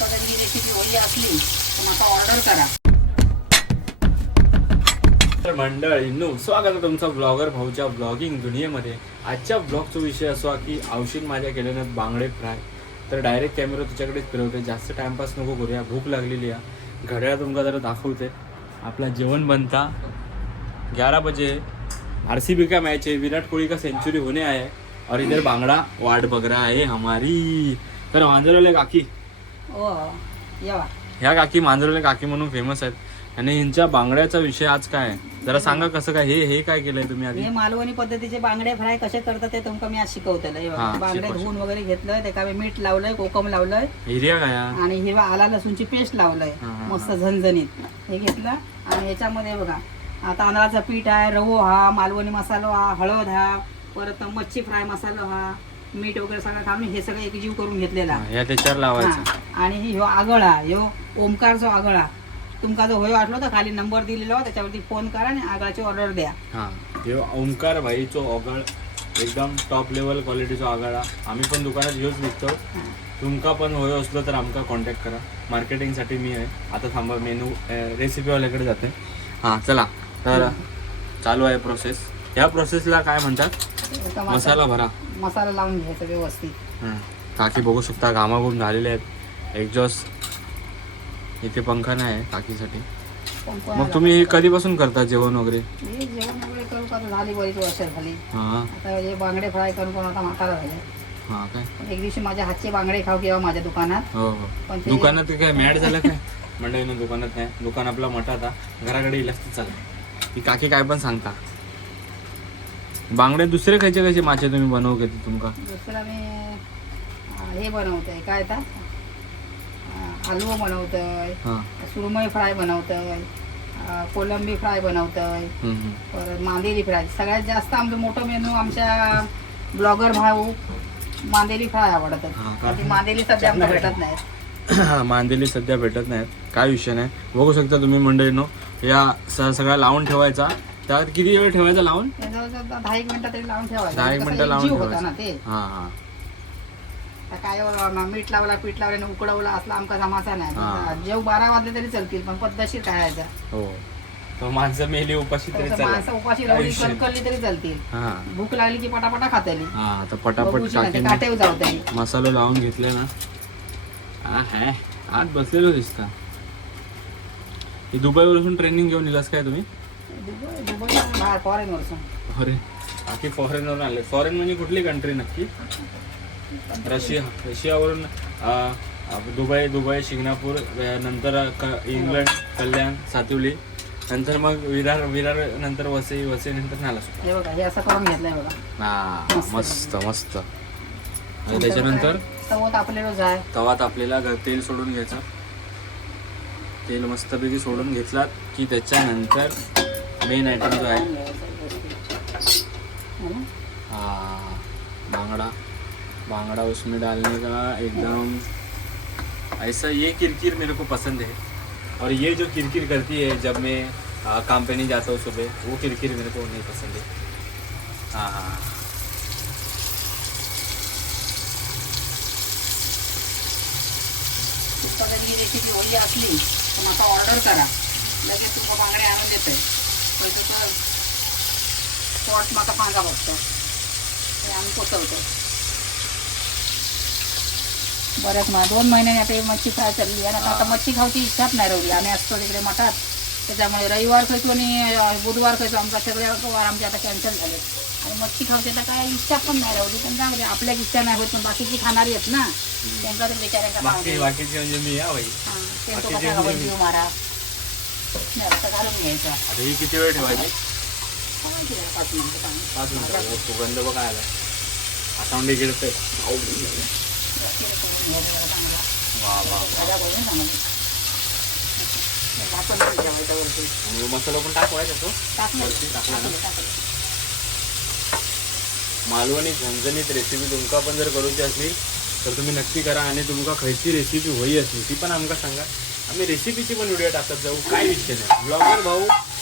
पुस्तकांची रेसिपी हवी असली तर माका ऑर्डर करा. तर मंडळींनो, स्वागत आहे तुमचा ब्लॉगर भाऊच्या ब्लॉगिंग दुनियेमध्ये. आजच्या ब्लॉगचा विषय असा की औषध माझ्या केल्यानं बांगडे फ्राय. तर डायरेक्ट कॅमेरा तुझ्याकडेच फिरवते, जास्त टाइमपास नको करूया. भूक लागलेली आहे. घड्याळ तुमका जरा दाखवते. आपला जेवण बनता 11 बजे. RCB का मैच है, विराट कोहली का सेंचुरी होने आया है और इधर बांगड़ा वाट बग रहा है हमारी. तर मांजरवाले काकी, ओ येवा. ह्या काकी मांजरवाले काकी म्हणून फेमस आहेत. आणि यांच्या बांगड्याचा विषय आज काय आहे जरा सांगा. कसं काय हे काय केलंय तुम्ही आधी? हे मालवणी पद्धतीचे बांगडे फ्राय कसे करतात ते तुमका मी आज शिकवतले. बांगडे धुवून वगैरे घेतलंय, त्याका मीठ लावलंय, कोकम लावलंय, हिरिया काय आणि हिरवा आला लसूणची पेस्ट लावलंय मस्त झणझणीत. हे घेतलं आणि ह्याच्यामध्ये बघा तांदळाचं पीठ आहे, रवो हा, मालवणी मसाला हा, हळद हा, परत मच्छी फ्राय मसाला हा, मीठ वगैरे सगळं घालून हे सगळं एकजीव करून घेतलेला. या त्याच्यावर लावायचं. आणि ह्यो आगळा, ह्यो ओमकारचो आगळा. तुमका जो होय वाटलो तर खाली नंबर दिलेला त्याच्यावरती फोन करा आणि आगळाची ऑर्डर द्या. हा, ह्यो ओमकार भाईचो आगळ एकदम टॉप लेवल क्वालिटीचो आगळा. आम्ही पण दुकानात ह्योच विकतो. तुमका पण होय असलो तर आमका कॉन्टॅक्ट करा. मार्केटिंगसाठी मी आहे. आता थांबा, मेनू रेसिपीवाल्याकडे जाते. हां चला, तर चालू आहे प्रोसेस. ह्या प्रोसेसला काय म्हणतात? मसाला भरा. मसाला लावून घ्यायचा व्यवस्थित. काकी बघू शकता घामाघूम झालेले आहेत. एक्झॉस्ट इथे पंखा नाही आहे काकीसाठी. मग तुम्ही हे कधीपासून करता जेवण वगैरे? हे जेवण वगैरे करू का झाली बरीच वर्ष झाली. हां, आता हे बांगडे फ्राय करून कोण आता म्हातारा झाले. हां काय? एक दिवशी माझ्या हातचे बांगडे खाऊ किंवा माझ्या दुकानात. हो हो. पण ते दुकानात काय मॅड झालं काय? मंडळीनं दुकानात नाही. दुकान आपला मोठा आता घराकडे इलास्टिक चालला. ती काकी काय पण सांगता. बांगडे दुसरे खायचे मासे तुम्ही बनवू घेते तुमका? दुसरा मी हे बनवतोय काय आता आलू बनवतोय, सुरमई फ्राय बनवतोय, कोलंबी फ्राय बनवतोय, परत मांदेली फ्राय. सगळ्यात जास्त आमचं मोठं मेनू आमच्या ब्लॉगर भाऊ मांदेली फ्राय आवडतात. मांदेली सध्या आमच्या भेटत नाही. मांदेली सध्या भेटत नाहीत. काय विषय नाही. बघू शकता तुम्ही मंडळींनो, या सगळ्या लावून ठेवायचा. त्यात किती वेळ ठेवायचा लावून? 10 मिनिटं तरी लावून ठेवायचं. 10 मिनिटं लावून ठेवायचं ना ते. हां हां. काय मीठ लावला, पीठ लावल्याने उकडवला असला आमका जमाचा नाही. जेव 12 वाजले तरी चालतील, पण पद्धतशीर खायचा. हो, तो माणसं मेली उपाशी तरी चालेल. माणसं उपाशी राहिली कलकलली तरी चालतील. भूक लागली की पटापटा खातली. हा, आता पटापट काटेव जाऊ मसाला लावून घेतले ना. आज बसलेलो दिसता. ही दुबईवरून ट्रेनिंग घेऊन दिलास काय तुम्ही? दुबई फॉरेन वरसून. अरे बाकी फॉरेनवरून आले. फॉरेन म्हणजे कुठली कंट्री नक्की? रशियावरून दुबई, सिंगापूर, नंतर इंग्लंड, कल्याण, सातवली, नंतर मग विरार नंतर वसई नंतर नाला. हे बघा, हे असं करून घेतलंय बघा. हा, मस्त मस्त. आणि त्याच्यानंतर तवा तापलेला तेल सोडून घ्यायचा. तेल मस्तपैकी सोडून घेतला की त्याच्यानंतर मेन आयटम जो आहे बांगड़ा उसमें डालने का एकदम ऐसा. ये किरकिर मेरे को पसंद है. और ये जो किरकिर करती है जब मैं काम पे नहीं जाता हूँ सुबह, वो किरकिर मेरे को नहीं पसंद है. हाँ, पुस्तकांची रेसिपी हवी असली तर माका ऑर्डर करा. लगेच तुमका बांगडे आणून देतोय. स्पॉट माका सांगा फक्त, हे आम्ही पोचवतो. बऱ्याच 2 महिन्याने आता मच्छी फ्राय चालली आणि आता मच्छी खाऊची इच्छाच नाही राहिली. आम्ही असतो तिकडे मठात, त्याच्यामुळे रविवार खायचो आणि बुधवार खायचो. आमचा सगळे वार आमचे आता कॅन्सल झाले आणि मच्छी खाऊची आता काय इच्छा पण नाही राहिली. पण काय आपल्या इच्छा नाही होत, पण बाकीची खाणारी आहेत ना, त्यांचा तर विचारायचा म्हणजे मी जीव मारा घालून घ्यायचा. आता ही किती वेळ ठेवायची? 5 मिनिटं. सुगंध बघा आला. आसांडी गिरते. मसाला पण टाकवायचा तो मालवणी झणझणीत रेसिपी तुमका पण जर करूची असली तर तुम्ही नक्की करा. आणि तुमका खयची रेसिपी होई असली ती पण आमका सांगा. आम्ही रेसिपीची पण व्हिडिओ टाकत जाऊ. काय विषय नाही. ब्लॉगर भाऊ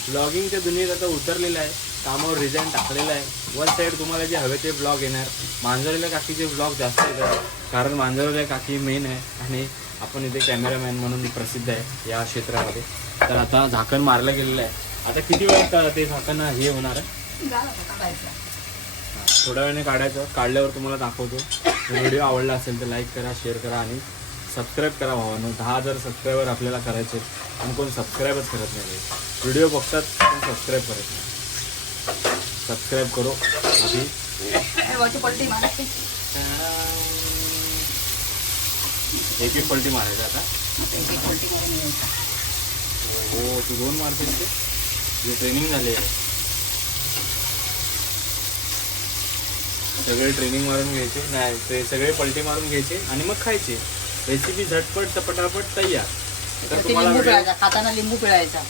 ब्लॉगिंगच्या दुनियेत आता उतरलेला आहे. कामावर रिझाईन टाकलेला आहे. वन साईड तुम्हाला जे हवे ते ब्लॉग येणार. मांजरवाल्या काकीचे ब्लॉग जास्त येतात कारण मांजरवाल्या काकी मेन आहे आणि आपण इथे कॅमेरामॅन म्हणून प्रसिद्ध आहे या क्षेत्रामध्ये. तर आता झाकण मारलं गेलेलं आहे. आता किती वेळ ते झाकण हे होणार आहे? झालं का काढायचं? थोड्या वेळाने काढायचं. काढल्यावर तुम्हाला दाखवतो. व्हिडिओ आवडला असेल तर लाईक करा, शेअर करा आणि सबस्क्राईब करा भावांनो. 10,000 सबस्क्रायबर आपल्याला करायचे आणि कोण सबस्क्राईबच करत नाही. व्हिडिओ बघतात पण सबस्क्राईब करत नाही. सबस्क्राईब करो अभी. वरची पलटी मारायची. एक एक पलटी मारायचं आता. एक एक पलटी मारून घ्यायचं. हो तू 2 मारतेस ते. तुझी ट्रेनिंग झाली आहे. सगळे ट्रेनिंग मारून घ्यायचे. नाही ते सगळे पलटी मारून घ्यायचे आणि मग खायचे. रेसिपी झटपट पटापट तयार. तर तुम्हाला लिंबू पिळायचा, खाताना लिंबू पिळायचा.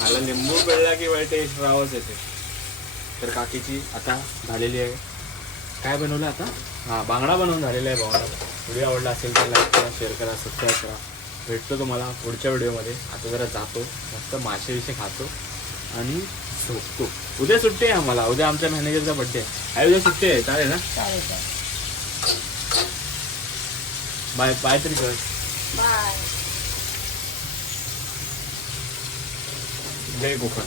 मला लिंबू पिळला की वेळ टेस्ट राहावंच येते. तर काकीची आता झालेली आहे. काय बनवलं आता? हां बांगडा बनवून झालेला आहे भावाला. व्हिडिओ आवडला असेल तर लाईक करा, शेअर करा, सबस्क्राईब करा. भेटतो तुम्हाला पुढच्या व्हिडिओमध्ये. आता जरा जातो मस्त मासे विषय खातो आणि झोपतो. उद्या सुट्टी आहे आम्हाला. उद्या आमच्या मॅनेजरचा बड्डे आहे. उद्या सुट्टी आहे. चालेल ना? चालेल. बाय बाय तरी कर. बाय. जय कोकण.